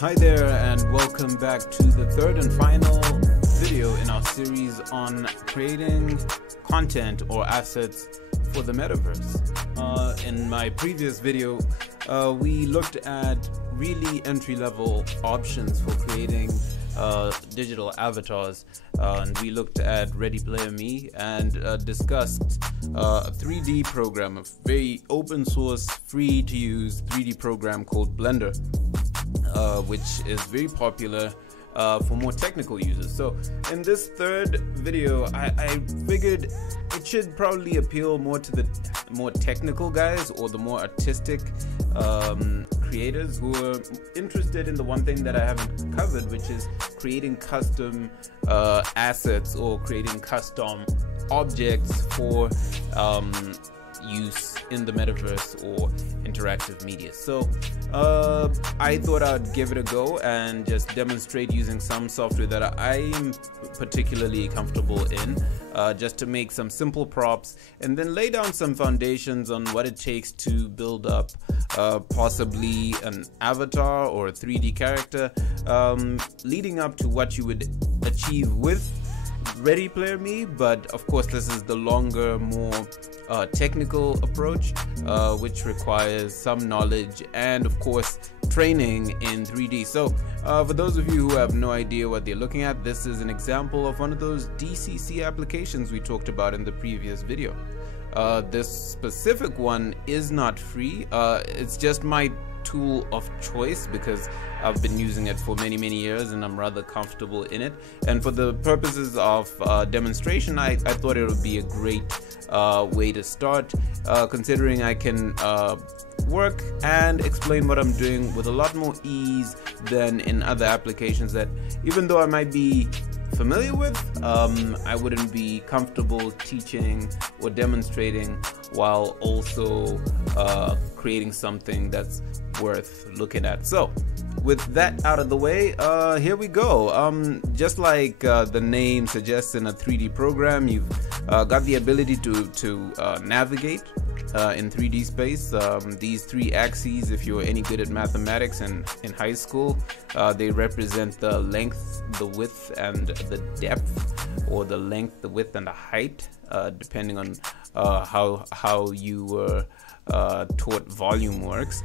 Hi there, and welcome back to the third and final video in our series on creating content or assets for the metaverse. In my previous video, we looked at really entry-level options for creating digital avatars, and we looked at Ready Player Me and discussed a 3D program, a very open source, free to use 3D program called Blender, which is very popular for more technical users. So in this third video, I figured it should probably appeal more to the more technical guys or the more artistic creators who are interested in the one thing that I haven't covered, which is creating custom assets or creating custom objects for use in the metaverse or interactive media. So I thought I'd give it a go and just demonstrate using some software that I'm particularly comfortable in, just to make some simple props and then lay down some foundations on what it takes to build up possibly an avatar or a 3D character, leading up to what you would achieve with Ready Player Me. But of course this is the longer, more technical approach, which requires some knowledge and of course training in 3D. So for those of you who have no idea what they're looking at, this is an example of one of those DCC applications we talked about in the previous video. This specific one is not free. It's just my tool of choice because I've been using it for many years and I'm rather comfortable in it, and for the purposes of demonstration I thought it would be a great way to start, considering I can work and explain what I'm doing with a lot more ease than in other applications that, even though I might be familiar with, I wouldn't be comfortable teaching or demonstrating while also creating something that's worth looking at. So with that out of the way, here we go. Just like the name suggests, in a 3D program you've got the ability to navigate in 3D space. These three axes, if you're any good at mathematics in high school, they represent the length, the width, and the depth, or the length, the width, and the height, depending on how you were taught volume works.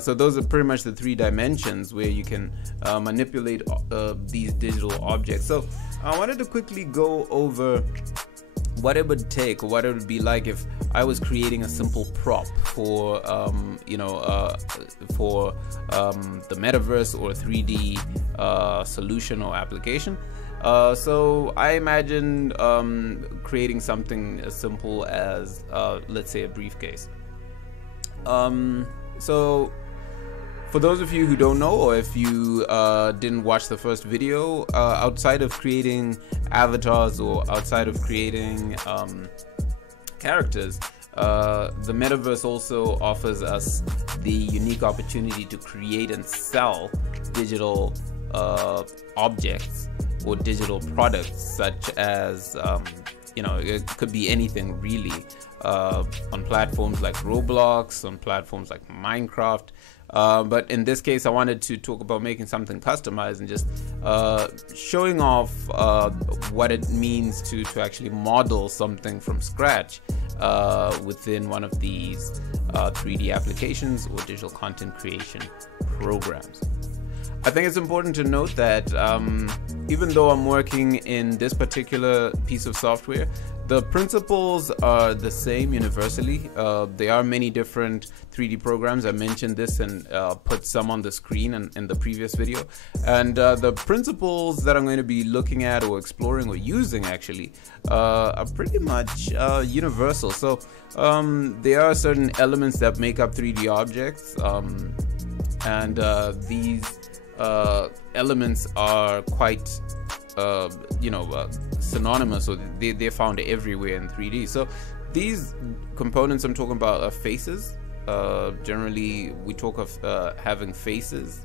So those are pretty much the 3 dimensions where you can manipulate these digital objects. So I wanted to quickly go over what it would take, or what it would be like if I was creating a simple prop for the metaverse or 3D solution or application. So I imagine creating something as simple as let's say a briefcase. So for those of you who don't know, or if you didn't watch the first video, outside of creating avatars or outside of creating characters, the metaverse also offers us the unique opportunity to create and sell digital objects or digital products, such as it could be anything really, on platforms like Roblox, on platforms like Minecraft. But in this case I wanted to talk about making something customized and just showing off what it means to actually model something from scratch within one of these 3D applications or digital content creation programs. I think it's important to note that even though I'm working in this particular piece of software, the principles are the same universally. There are many different 3D programs. I mentioned this and put some on the screen in the previous video. And the principles that I'm going to be looking at or exploring or using actually are pretty much universal. So there are certain elements that make up 3D objects, and these elements are quite synonymous, or they're found everywhere in 3D. So these components I'm talking about are faces. Generally we talk of having faces,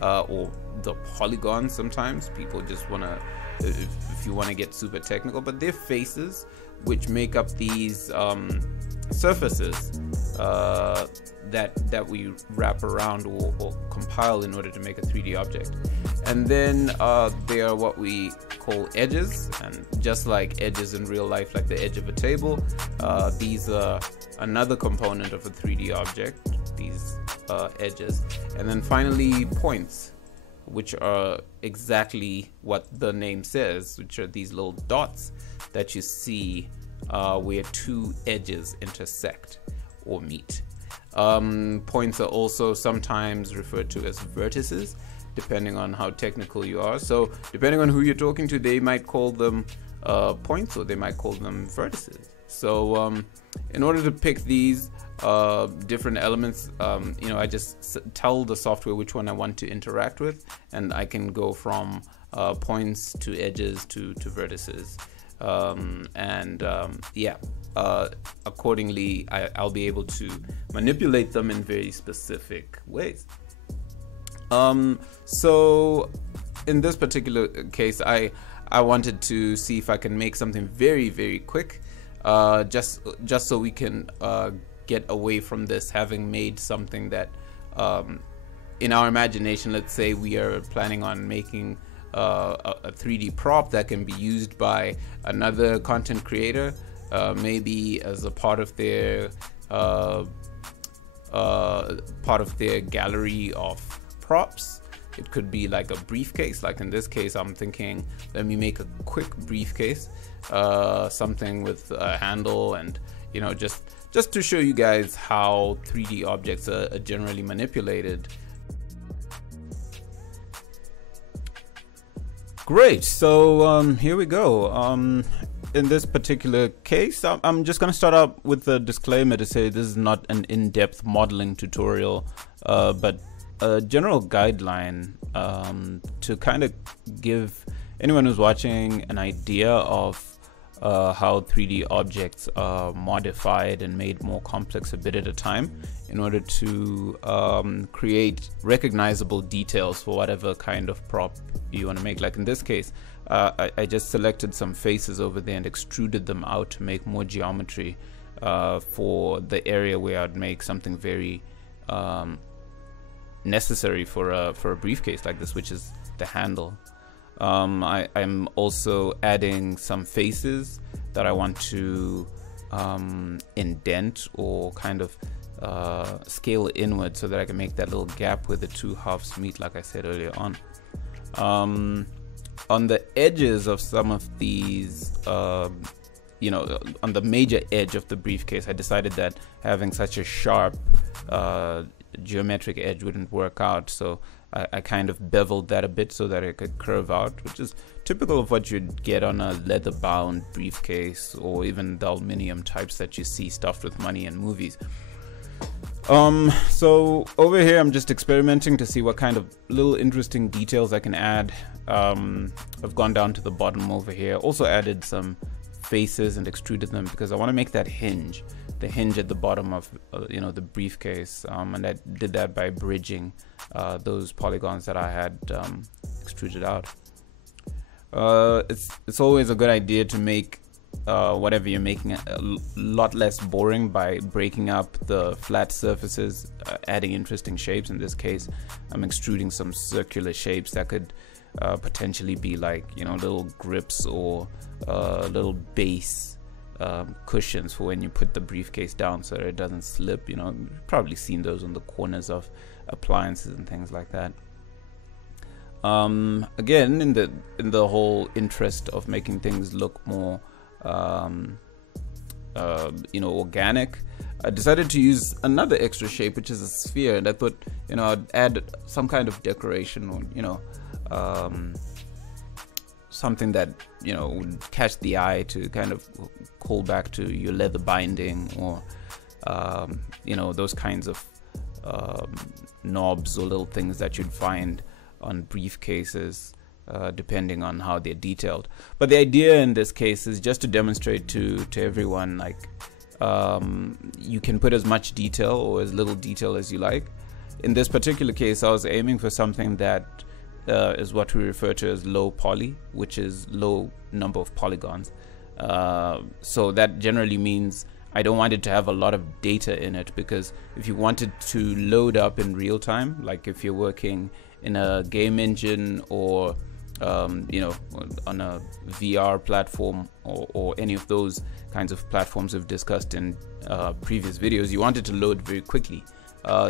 or the polygons. Sometimes people just want to, if you want to get super technical, but they're faces which make up these surfaces that we wrap around or compile in order to make a 3D object. And then there are what we call edges, and just like edges in real life, like the edge of a table, these are another component of a 3D object, these edges. And then finally points, which are exactly what the name says, which are these little dots that you see where two edges intersect or meet. Points are also sometimes referred to as vertices, depending on how technical you are. So depending on who you're talking to, they might call them points, or they might call them vertices. So in order to pick these different elements, I just tell the software which one I want to interact with, and I can go from points to edges to vertices. Accordingly, I'll be able to manipulate them in very specific ways. So in this particular case, I wanted to see if I can make something very, very quick, just so we can get away from this having made something that in our imagination, let's say we are planning on making a 3D prop that can be used by another content creator, maybe as a part of their gallery of props. It could be like a briefcase. Like in this case, I'm thinking, let me make a quick briefcase, something with a handle, and just to show you guys how 3D objects are generally manipulated. Great, so here we go. In this particular case, I'm just going to start out with a disclaimer to say this is not an in-depth modeling tutorial, but a general guideline to kind of give anyone who's watching an idea of how 3D objects are modified and made more complex a bit at a time in order to create recognizable details for whatever kind of prop you want to make. Like in this case, I just selected some faces over there and extruded them out to make more geometry for the area where I'd make something very necessary for a briefcase like this, which is the handle. I'm also adding some faces that I want to indent or kind of scale inward so that I can make that little gap where the two halves meet, like I said earlier on. On the edges of some of these, on the major edge of the briefcase, I decided that having such a sharp geometric edge wouldn't work out, so I kind of beveled that a bit so that it could curve out, which is typical of what you'd get on a leather-bound briefcase or even the aluminium types that you see stuffed with money in movies. So over here I'm just experimenting to see what kind of little interesting details I can add. I've gone down to the bottom over here, also added some faces and extruded them because I want to make that hinge, the hinge at the bottom of the briefcase, and I did that by bridging those polygons that I had extruded out. It's always a good idea to make whatever you're making a lot less boring by breaking up the flat surfaces, adding interesting shapes. In this case, I'm extruding some circular shapes that could potentially be like little grips or little base cushions for when you put the briefcase down so that it doesn't slip. You've probably seen those on the corners of appliances and things like that. Again, in the whole interest of making things look more organic, I decided to use another extra shape, which is a sphere, and I thought I'd add some kind of decoration, or something that would catch the eye to kind of call back to your leather binding, or those kinds of knobs or little things that you'd find on briefcases, depending on how they're detailed. But the idea in this case is just to demonstrate to everyone, like, you can put as much detail or as little detail as you like. In this particular case, I was aiming for something that is what we refer to as low poly, which is low number of polygons. So that generally means I don't want it to have a lot of data in it, because if you want it to load up in real time, like if you're working in a game engine or you know, on a VR platform or any of those kinds of platforms we've discussed in previous videos, you want it to load very quickly.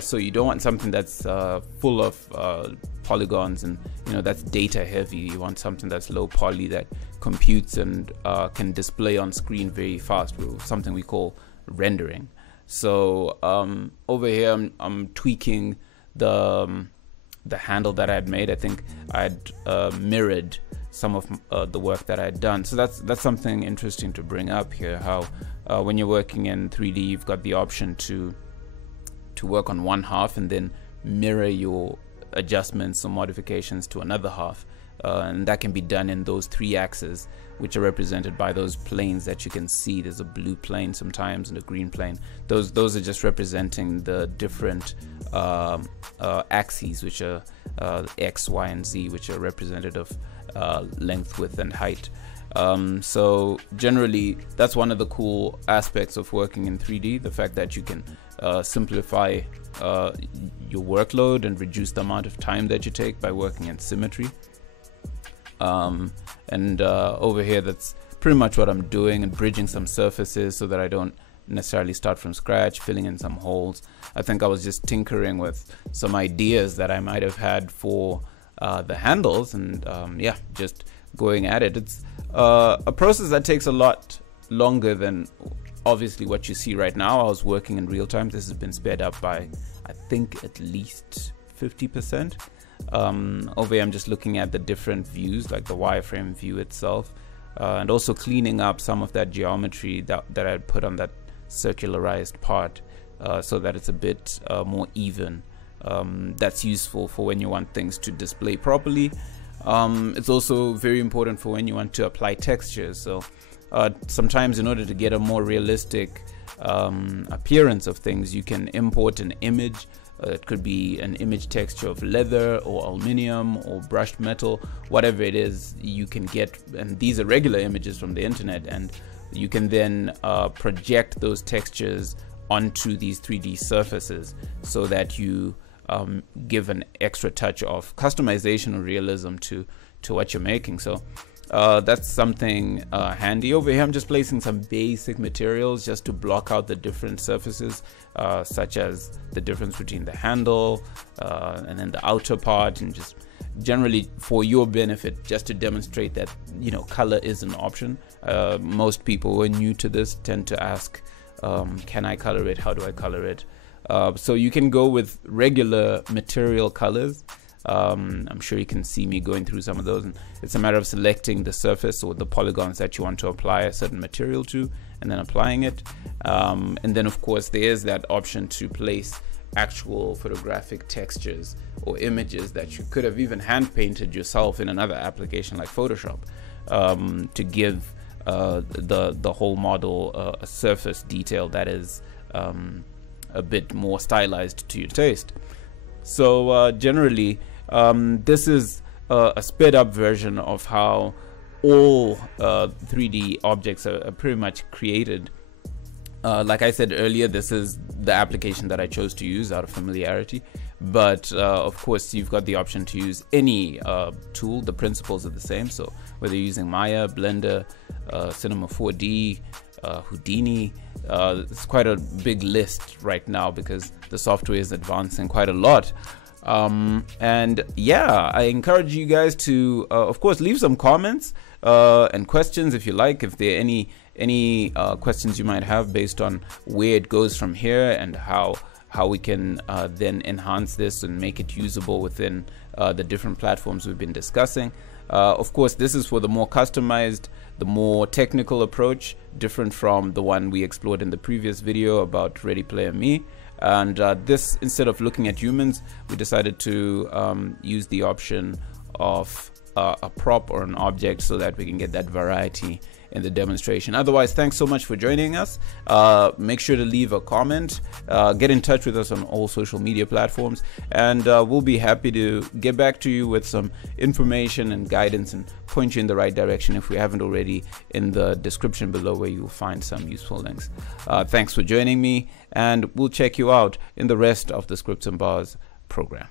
So you don't want something that's full of polygons and, you know, that's data heavy. You want something that's low poly, that computes and can display on screen very fast, something we call rendering. So over here I'm tweaking the handle that I had made. I think I'd mirrored some of the work that I had done. So that's something interesting to bring up here, how when you're working in 3D, you've got the option to work on one half and then mirror your adjustments or modifications to another half. And that can be done in those 3 axes, which are represented by those planes that you can see. There's a blue plane sometimes and a green plane. Those are just representing the different axes, which are X, Y, and Z, which are representative of length, width, and height. So generally, that's one of the cool aspects of working in 3D, the fact that you can simplify your workload and reduce the amount of time that you take by working in symmetry. Over here, that's pretty much what I'm doing, and bridging some surfaces so that I don't necessarily start from scratch, filling in some holes. I think I was just tinkering with some ideas that I might have had for the handles, and yeah, just going at it. It's a process that takes a lot longer than obviously what you see right now. I was working in real time. This has been sped up by, I think, at least 50%. Over here I'm just looking at the different views, like the wireframe view itself, and also cleaning up some of that geometry that I had put on that circularized part, so that it's a bit more even. That's useful for when you want things to display properly. It's also very important for when you want to apply textures. So sometimes, in order to get a more realistic appearance of things, you can import an image. It could be an image texture of leather or aluminium or brushed metal, whatever it is you can get. And these are regular images from the internet, and you can then project those textures onto these 3D surfaces so that you give an extra touch of customization or realism to what you're making. So that's something handy. Over here I'm just placing some basic materials just to block out the different surfaces, such as the difference between the handle and then the outer part, and just generally for your benefit, just to demonstrate that, you know, color is an option. Most people who are new to this tend to ask, can I color it? How do I color it? So you can go with regular material colors. I'm sure you can see me going through some of those, and it's a matter of selecting the surface or the polygons that you want to apply a certain material to, and then applying it. And then of course there's that option to place actual photographic textures or images that you could have even hand painted yourself in another application like Photoshop, to give the whole model a surface detail that is a bit more stylized to your taste. So generally, this is a sped up version of how all 3D objects are pretty much created. Like I said earlier, this is the application that I chose to use out of familiarity, but of course you've got the option to use any tool. The principles are the same, so whether you're using Maya, Blender, Cinema 4D, Houdini, it's quite a big list right now because the software is advancing quite a lot. And yeah, I encourage you guys to of course leave some comments and questions if you like, if there are any questions you might have based on where it goes from here and how we can then enhance this and make it usable within the different platforms we've been discussing. Of course, this is for the more customized, the more technical approach, different from the one we explored in the previous video about Ready Player Me. And this, instead of looking at humans, we decided to use the option of a prop or an object so that we can get that variety in the demonstration. Otherwise, thanks so much for joining us. Make sure to leave a comment, get in touch with us on all social media platforms, and we'll be happy to get back to you with some information and guidance and point you in the right direction if we haven't already, in the description below, where you'll find some useful links. Thanks for joining me, and we'll check you out in the rest of the Scripts and Bars program.